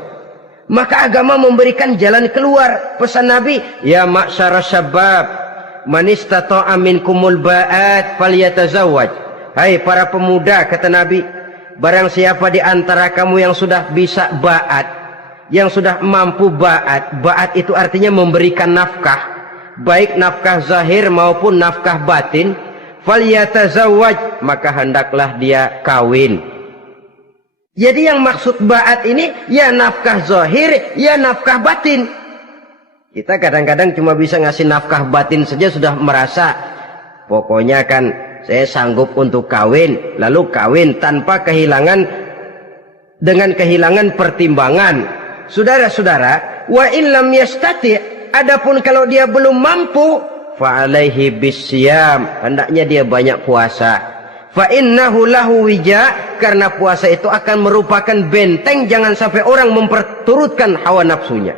Maka agama memberikan jalan keluar. Pesan Nabi, ya ma'syara syabab, man istata'a minkumul ba'at falyatazawwaj. Hai para pemuda, kata Nabi, barang siapa di antara kamu yang sudah bisa ba'at, yang sudah mampu ba'at. Ba'at itu artinya memberikan nafkah, baik nafkah zahir maupun nafkah batin. Falyatazawwaj, maka hendaklah dia kawin. Jadi yang maksud ba'at ini ya nafkah zahir, ya nafkah batin. Kita kadang-kadang cuma bisa ngasih nafkah batin saja sudah merasa pokoknya kan saya sanggup untuk kawin, lalu kawin tanpa kehilangan, dengan kehilangan pertimbangan. Saudara-saudara, wa illam yastati, adapun kalau dia belum mampu, fa alaihi bisyam, hendaknya dia banyak puasa. Fa innahu lahu wija, karena puasa itu akan merupakan benteng jangan sampai orang memperturutkan hawa nafsunya.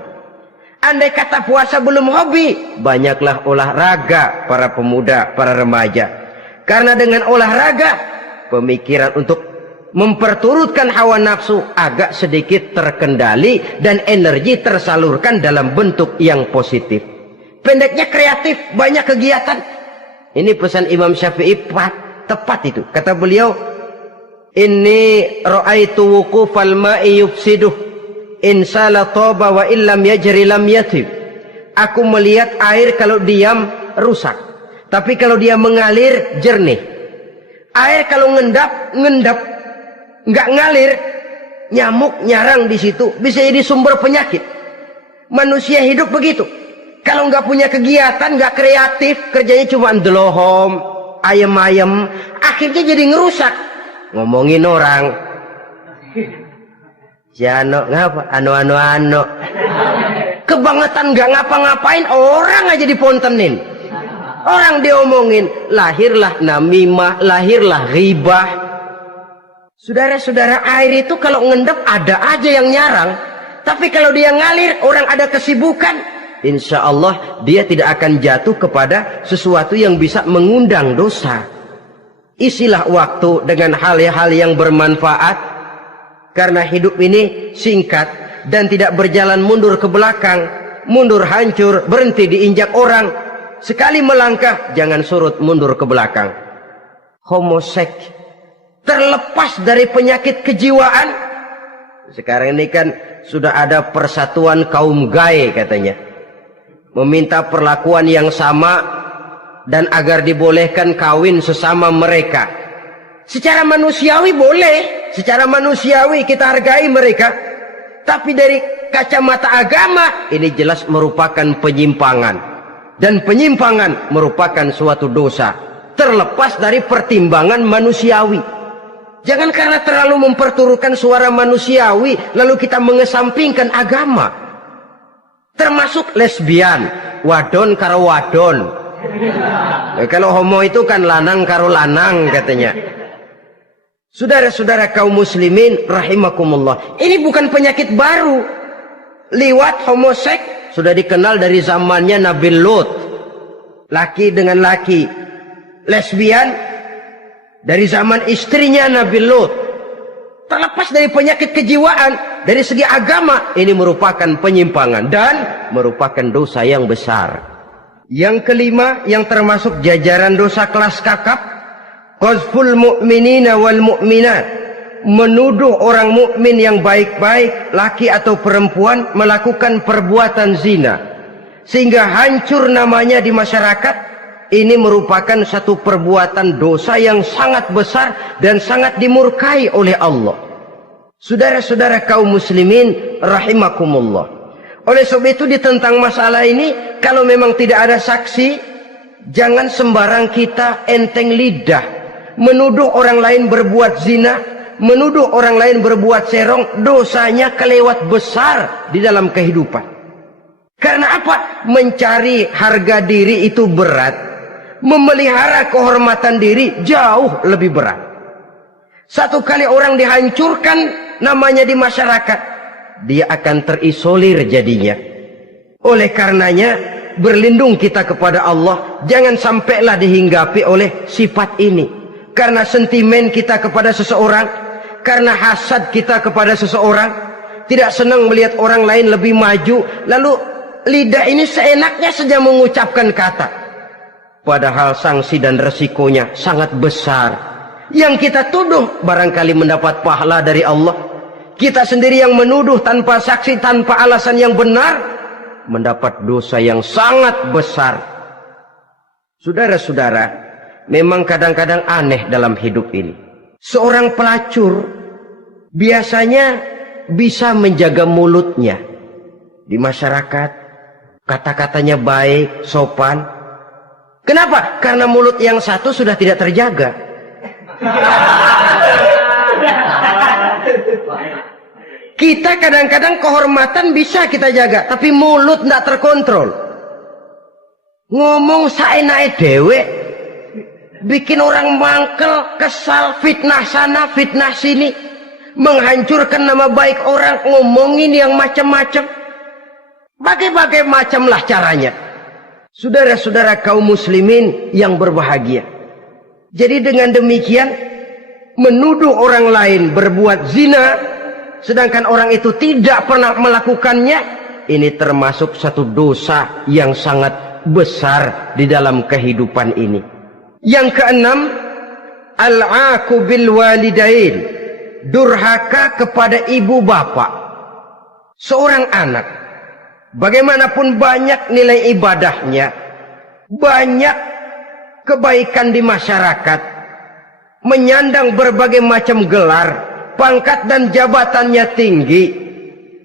Andai kata puasa belum hobi, banyaklah olahraga para pemuda, para remaja. Karena dengan olahraga, pemikiran untuk memperturutkan hawa nafsu agak sedikit terkendali dan energi tersalurkan dalam bentuk yang positif. Pendeknya kreatif, banyak kegiatan. Ini pesan Imam Syafi'i tepat itu. Kata beliau, inni ra'aitu wuqufal ma'i yufsiduh in sala taba wa illam yajri lam yatib. Aku melihat air kalau diam rusak, tapi kalau dia mengalir jernih. Air kalau ngendap nggak ngalir, nyamuk nyarang di situ, bisa jadi sumber penyakit. Manusia hidup begitu. Kalau nggak punya kegiatan, nggak kreatif, kerjanya cuma delohom, ayam-ayam, akhirnya jadi ngerusak. Ngomongin orang, Jano ngapa? Ano. Kebangetan nggak ngapa-ngapain, orang aja dipontenin. Orang diomongin, lahirlah namimah, lahirlah ghibah. Saudara-saudara, air itu kalau ngendap ada aja yang nyarang. Tapi kalau dia ngalir, orang ada kesibukan, insya Allah dia tidak akan jatuh kepada sesuatu yang bisa mengundang dosa. Isilah waktu dengan hal-hal yang bermanfaat, karena hidup ini singkat dan tidak berjalan mundur ke belakang. Mundur hancur, berhenti diinjak orang. Sekali melangkah, jangan surut mundur ke belakang. Homoseks, terlepas dari penyakit kejiwaan. Sekarang ini kan sudah ada persatuan kaum gay katanya, meminta perlakuan yang sama dan agar dibolehkan kawin sesama mereka. Secara manusiawi boleh, secara manusiawi kita hargai mereka, tapi dari kacamata agama ini jelas merupakan penyimpangan, dan penyimpangan merupakan suatu dosa terlepas dari pertimbangan manusiawi. Jangan karena terlalu memperturutkan suara manusiawi lalu kita mengesampingkan agama. Termasuk lesbian, wadon karo wadon. Kalau homo itu kan lanang karo lanang katanya. Saudara-saudara kaum muslimin rahimakumullah, ini bukan penyakit baru. Liwat, homoseks sudah dikenal dari zamannya Nabi Lut, laki dengan laki. Lesbian dari zaman istrinya Nabi Lut. Terlepas dari penyakit kejiwaan, dari segi agama ini merupakan penyimpangan dan merupakan dosa yang besar. Yang kelima, yang termasuk jajaran dosa kelas kakap, qazful mu'minina wal mu'minat, menuduh orang mukmin yang baik-baik, laki atau perempuan, melakukan perbuatan zina sehingga hancur namanya di masyarakat. Ini merupakan satu perbuatan dosa yang sangat besar dan sangat dimurkai oleh Allah. Saudara-saudara kaum muslimin rahimakumullah, oleh sebab itu tentang masalah ini, kalau memang tidak ada saksi, jangan sembarang kita enteng lidah menuduh orang lain berbuat zina, menuduh orang lain berbuat serong. Dosanya kelewat besar di dalam kehidupan. Karena apa? Mencari harga diri itu berat, memelihara kehormatan diri jauh lebih berat. Satu kali orang dihancurkan namanya di masyarakat, dia akan terisolir jadinya. Oleh karenanya, berlindung kita kepada Allah, jangan sampailah dihinggapi oleh sifat ini. Karena sentimen kita kepada seseorang, karena hasad kita kepada seseorang, tidak senang melihat orang lain lebih maju, lalu lidah ini seenaknya saja mengucapkan kata. Padahal sanksi dan resikonya sangat besar. Yang kita tuduh barangkali mendapat pahala dari Allah. Kita sendiri yang menuduh tanpa saksi, tanpa alasan yang benar, mendapat dosa yang sangat besar. Saudara-saudara, memang kadang-kadang aneh dalam hidup ini. Seorang pelacur biasanya bisa menjaga mulutnya di masyarakat, kata-katanya baik, sopan. Kenapa? Karena mulut yang satu sudah tidak terjaga. Kita kadang-kadang kehormatan bisa kita jaga, tapi mulut tidak terkontrol. Ngomong saenake dewe, bikin orang mangkel, kesal, fitnah sana, fitnah sini, menghancurkan nama baik orang, ngomongin yang macam-macam. Bagai-bagai macamlah caranya. Saudara-saudara kaum muslimin yang berbahagia. Jadi dengan demikian, menuduh orang lain berbuat zina, sedangkan orang itu tidak pernah melakukannya, ini termasuk satu dosa yang sangat besar di dalam kehidupan ini. Yang keenam, al-'aqu bil walidain, durhaka kepada ibu bapak. Seorang anak, bagaimanapun banyak nilai ibadahnya, banyak kebaikan di masyarakat, menyandang berbagai macam gelar, pangkat dan jabatannya tinggi,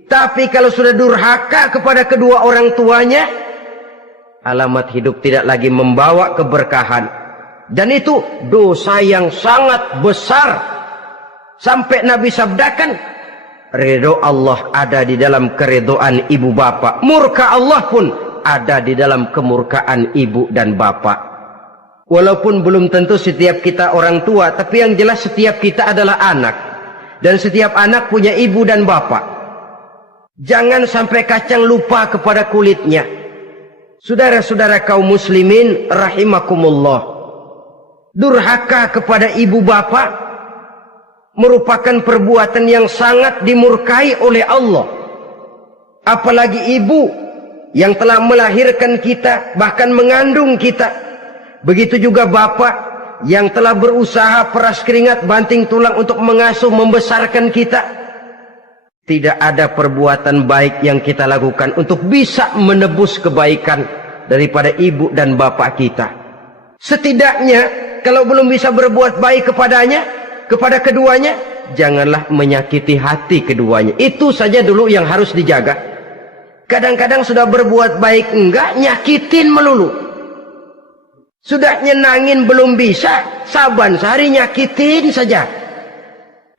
tapi kalau sudah durhaka kepada kedua orang tuanya, alamat hidup tidak lagi membawa keberkahan. Dan itu dosa yang sangat besar. Sampai Nabi sabdakan, ridho Allah ada di dalam keridhaan ibu bapak, murka Allah pun ada di dalam kemurkaan ibu dan bapak. Walaupun belum tentu setiap kita orang tua, tapi yang jelas setiap kita adalah anak, dan setiap anak punya ibu dan bapak. Jangan sampai kacang lupa kepada kulitnya. Saudara-saudara kaum muslimin rahimakumullah, durhaka kepada ibu bapak merupakan perbuatan yang sangat dimurkai oleh Allah. Apalagi ibu yang telah melahirkan kita, bahkan mengandung kita. Begitu juga bapak yang telah berusaha peras keringat banting tulang untuk mengasuh membesarkan kita. Tidak ada perbuatan baik yang kita lakukan untuk bisa menebus kebaikan daripada ibu dan bapak kita. Setidaknya kalau belum bisa berbuat baik kepadanya, kepada keduanya, janganlah menyakiti hati keduanya. Itu saja dulu yang harus dijaga. Kadang-kadang sudah berbuat baik enggak, nyakitin melulu. Sudah nyenangin belum bisa, saban sehari nyakitin saja.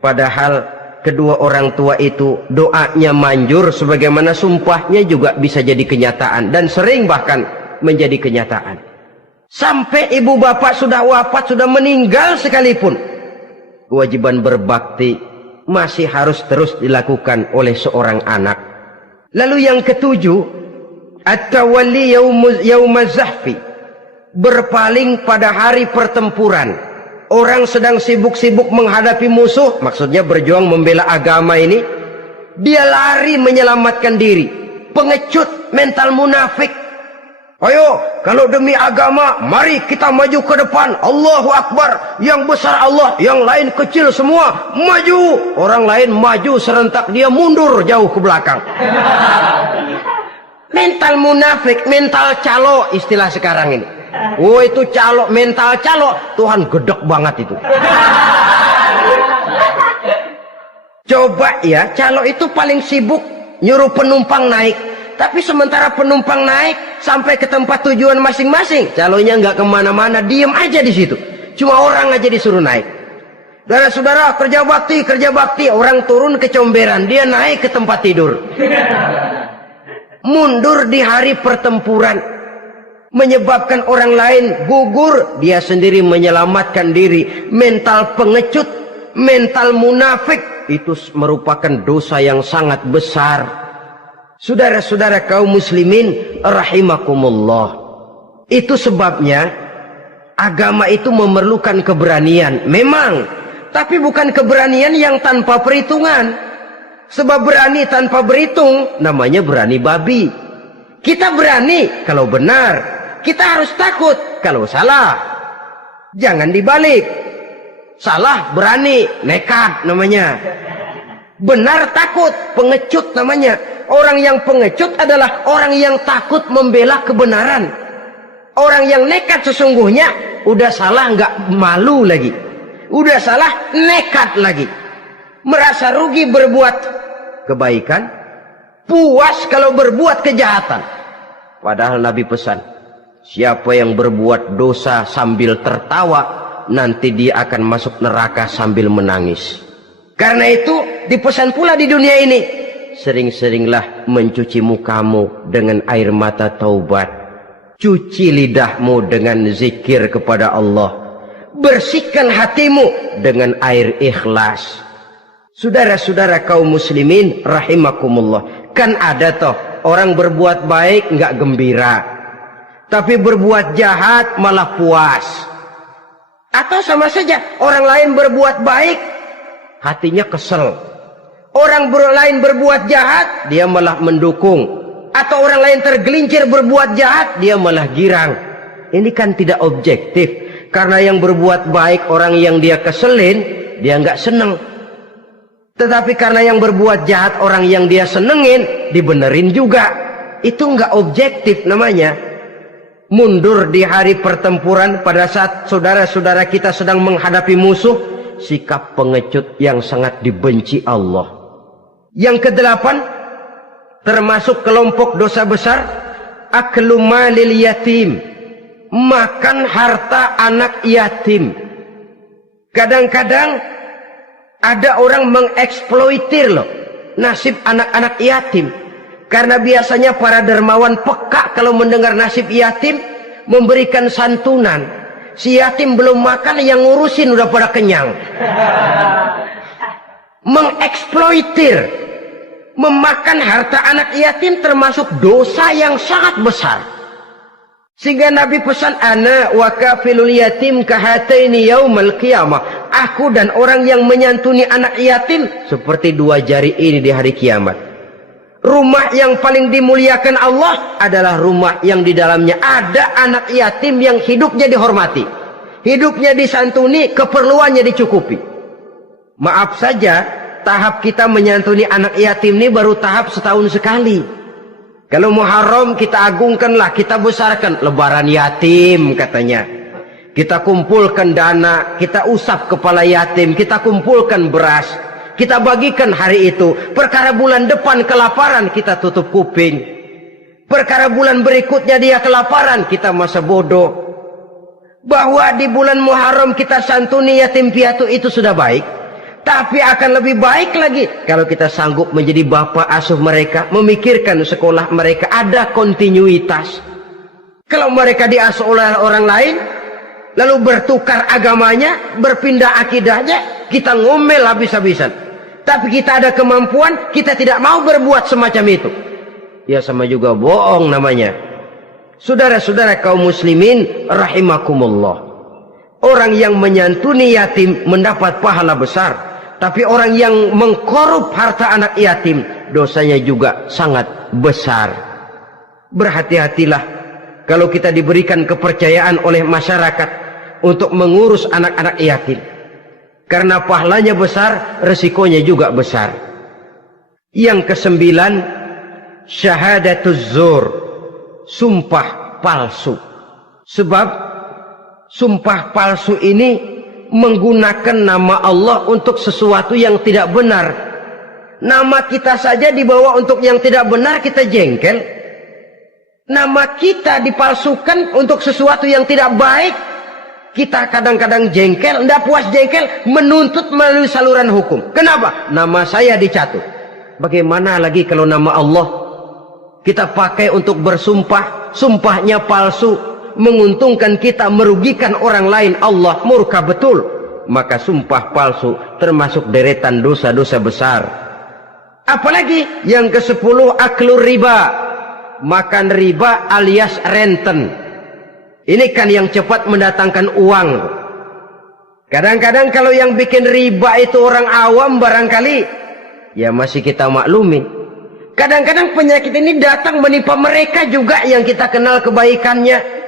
Padahal kedua orang tua itu doanya manjur, sebagaimana sumpahnya juga bisa jadi kenyataan, dan sering bahkan menjadi kenyataan. Sampai ibu bapak sudah wafat, sudah meninggal sekalipun, kewajiban berbakti masih harus terus dilakukan oleh seorang anak. Lalu yang ketujuh, at-tawalli yaumaz zahfi, berpaling pada hari pertempuran. Orang sedang sibuk-sibuk menghadapi musuh, maksudnya berjuang membela agama ini, dia lari menyelamatkan diri. Pengecut, mental munafik. Ayo, kalau demi agama, mari kita maju ke depan. Allahu Akbar, yang besar Allah, yang lain kecil semua, maju. Orang lain maju serentak, dia mundur jauh ke belakang. Mental munafik, mental calo, istilah sekarang ini. Oh, itu calo, mental calo. Tuhan gedek banget itu. Coba ya, calo itu paling sibuk nyuruh penumpang naik. Tapi sementara penumpang naik sampai ke tempat tujuan masing-masing, calonya nggak kemana-mana, diem aja di situ. Cuma orang aja disuruh naik. Saudara-saudara, kerja bakti. Orang turun ke comberan, dia naik ke tempat tidur. Mundur di hari pertempuran, menyebabkan orang lain gugur, dia sendiri menyelamatkan diri. Mental pengecut, mental munafik, itu merupakan dosa yang sangat besar. Saudara-saudara kaum muslimin rahimakumullah, itu sebabnya agama itu memerlukan keberanian memang, tapi bukan keberanian yang tanpa perhitungan. Sebab berani tanpa berhitung namanya berani babi. Kita berani kalau benar, kita harus takut kalau salah. Jangan dibalik. Salah berani, nekat namanya. Benar takut, pengecut namanya. Orang yang pengecut adalah orang yang takut membela kebenaran. Orang yang nekat sesungguhnya udah salah nggak malu lagi. Udah salah nekat lagi. Merasa rugi berbuat kebaikan, puas kalau berbuat kejahatan. Padahal Nabi pesan, siapa yang berbuat dosa sambil tertawa, nanti dia akan masuk neraka sambil menangis. Karena itu dipesan pula di dunia ini, sering-seringlah mencuci mukamu dengan air mata taubat. Cuci lidahmu dengan zikir kepada Allah. Bersihkan hatimu dengan air ikhlas. Saudara-saudara kaum muslimin rahimakumullah, kan ada toh orang berbuat baik nggak gembira, tapi berbuat jahat malah puas. Atau sama saja, orang lain berbuat baik hatinya kesel, orang lain berbuat jahat dia malah mendukung, atau orang lain tergelincir berbuat jahat dia malah girang. Ini kan tidak objektif, karena yang berbuat baik orang yang dia keselin dia nggak seneng. Tetapi karena yang berbuat jahat orang yang dia senengin, dibenerin juga. Itu nggak objektif namanya. Mundur di hari pertempuran pada saat saudara-saudara kita sedang menghadapi musuh, sikap pengecut yang sangat dibenci Allah. Yang kedelapan, termasuk kelompok dosa besar, aklu malil yatim, makan harta anak yatim. Kadang-kadang ada orang mengeksploitir loh nasib anak-anak yatim. Karena biasanya para dermawan peka kalau mendengar nasib yatim, memberikan santunan. Si yatim belum makan, yang ngurusin udah pada kenyang. Mengeksploitir, memakan harta anak yatim termasuk dosa yang sangat besar. Sehingga Nabi pesan, ana wa kafilul yatim kahataini yaumal qiyamah. Aku dan orang yang menyantuni anak yatim seperti dua jari ini di hari kiamat. Rumah yang paling dimuliakan Allah adalah rumah yang di dalamnya ada anak yatim yang hidupnya dihormati, hidupnya disantuni, keperluannya dicukupi. Maaf saja, tahap kita menyantuni anak yatim ini baru tahap setahun sekali. Kalau Muharram kita agungkanlah, kita besarkan. Lebaran yatim katanya. Kita kumpulkan dana, kita usap kepala yatim, kita kumpulkan beras, kita bagikan hari itu. Perkara bulan depan kelaparan, kita tutup kuping. Perkara bulan berikutnya dia kelaparan, kita masa bodoh. Bahwa di bulan Muharram kita santuni yatim piatu itu sudah baik. Tapi akan lebih baik lagi kalau kita sanggup menjadi bapak asuh mereka, memikirkan sekolah mereka, ada kontinuitas. Kalau mereka diasuh oleh orang lain, lalu bertukar agamanya, berpindah akidahnya, kita ngomel habis-habisan. Tapi kita ada kemampuan, kita tidak mau berbuat semacam itu. Ya sama juga bohong namanya. Saudara-saudara kaum muslimin rahimakumullah. Orang yang menyantuni yatim mendapat pahala besar. Tapi orang yang mengkorup harta anak yatim, dosanya juga sangat besar. Berhati-hatilah kalau kita diberikan kepercayaan oleh masyarakat untuk mengurus anak-anak yatim. Karena pahalanya besar, resikonya juga besar. Yang kesembilan, syahadatuz zur, sumpah palsu. Sebab sumpah palsu ini menggunakan nama Allah untuk sesuatu yang tidak benar. Nama kita saja dibawa untuk yang tidak benar, kita jengkel. Nama kita dipalsukan untuk sesuatu yang tidak baik, kita kadang-kadang jengkel. Tidak puas jengkel, menuntut melalui saluran hukum. Kenapa? Nama saya dicatut. Bagaimana lagi kalau nama Allah kita pakai untuk bersumpah, sumpahnya palsu, menguntungkan kita, merugikan orang lain, Allah murka betul. Maka sumpah palsu termasuk deretan dosa-dosa besar. Apalagi yang ke-10, aklur riba, makan riba alias renten. Ini kan yang cepat mendatangkan uang. Kadang-kadang kalau yang bikin riba itu orang awam barangkali, ya masih kita maklumi. Kadang-kadang penyakit ini datang menimpa mereka juga yang kita kenal kebaikannya.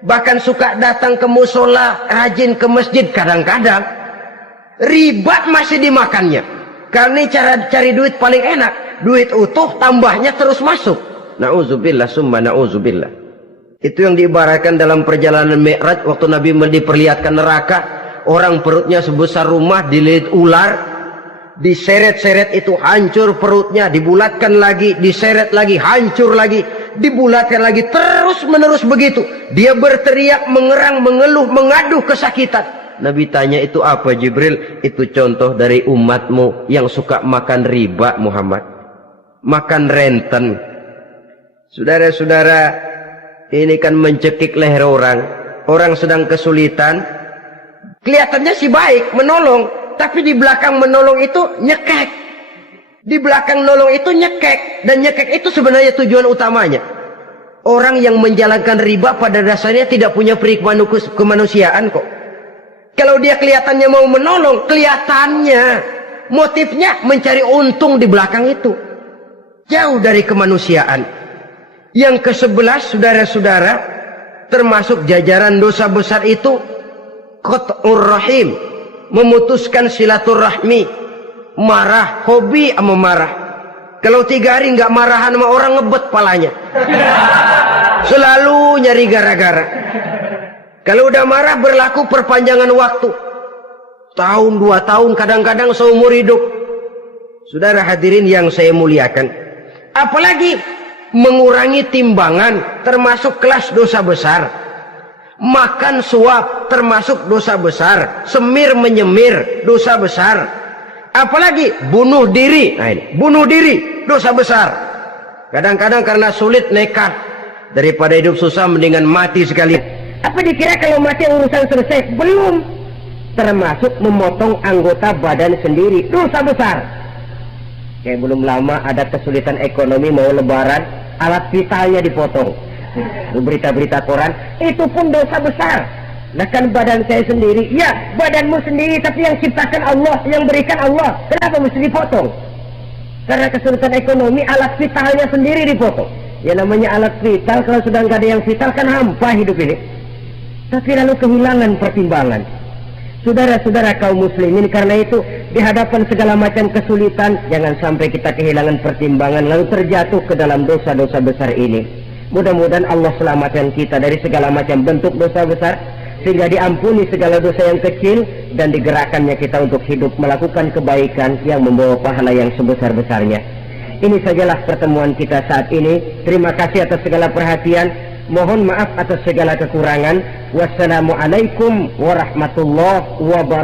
Bahkan suka datang ke musola, rajin ke masjid. Kadang-kadang riba masih dimakannya. Karena cara cari duit paling enak. Duit utuh, tambahnya terus masuk. Na'udzubillah summa na'udzubillah. Itu yang diibaratkan dalam perjalanan Mi'raj. Waktu Nabi diperlihatkan neraka, orang perutnya sebesar rumah dililit ular, diseret-seret itu hancur perutnya, dibulatkan lagi, diseret lagi, hancur lagi, dibulatkan lagi, terus menerus begitu. Dia berteriak, mengerang, mengeluh, mengaduh kesakitan. Nabi tanya, itu apa Jibril? Itu contoh dari umatmu yang suka makan riba Muhammad, makan renten. Saudara-saudara, ini kan mencekik leher orang. Orang sedang kesulitan, kelihatannya sih baik, menolong, tapi di belakang menolong itu nyekek. Di belakang nolong itu nyekek. Dan nyekek itu sebenarnya tujuan utamanya. Orang yang menjalankan riba pada dasarnya tidak punya perikman kemanusiaan kok. Kalau dia kelihatannya mau menolong, kelihatannya motifnya mencari untung di belakang itu. Jauh dari kemanusiaan. Yang ke-11, saudara-saudara, termasuk jajaran dosa besar itu qat'ur rahim, memutuskan silaturahmi. Marah, hobi sama marah. Kalau 3 hari nggak marahan sama orang, ngebet palanya. Selalu nyari gara-gara. Kalau udah marah berlaku perpanjangan waktu. Tahun, 2 tahun, kadang-kadang seumur hidup. Saudara hadirin yang saya muliakan. Apalagi mengurangi timbangan termasuk kelas dosa besar. Makan suap termasuk dosa besar. Semir menyemir dosa besar. Apalagi bunuh diri. Nah ini, bunuh diri dosa besar. Kadang-kadang karena sulit nekat, daripada hidup susah mendingan mati sekali. Apa dikira kalau mati urusan selesai? Belum. Termasuk memotong anggota badan sendiri, dosa besar. Kayak belum lama ada kesulitan ekonomi, mau lebaran, alat vitalnya dipotong. Berita-berita koran, itu pun dosa besar. Nah kan badan saya sendiri. Ya, badanmu sendiri, tapi yang ciptakan Allah, yang berikan Allah. Kenapa mesti dipotong? Karena kesulitan ekonomi, alat vitalnya sendiri dipotong. Ya namanya alat vital, kalau sudah nggak ada yang vital kan hampa hidup ini. Tapi lalu kehilangan pertimbangan. Saudara-saudara kaum muslimin, karena itu di hadapan segala macam kesulitan, jangan sampai kita kehilangan pertimbangan lalu terjatuh ke dalam dosa-dosa besar ini. Mudah-mudahan Allah selamatkan kita dari segala macam bentuk dosa besar, sehingga diampuni segala dosa yang kecil, dan digerakkannya kita untuk hidup melakukan kebaikan yang membawa pahala yang sebesar-besarnya. Ini sajalah pertemuan kita saat ini. Terima kasih atas segala perhatian. Mohon maaf atas segala kekurangan. Wassalamualaikum warahmatullahi wabarakatuh.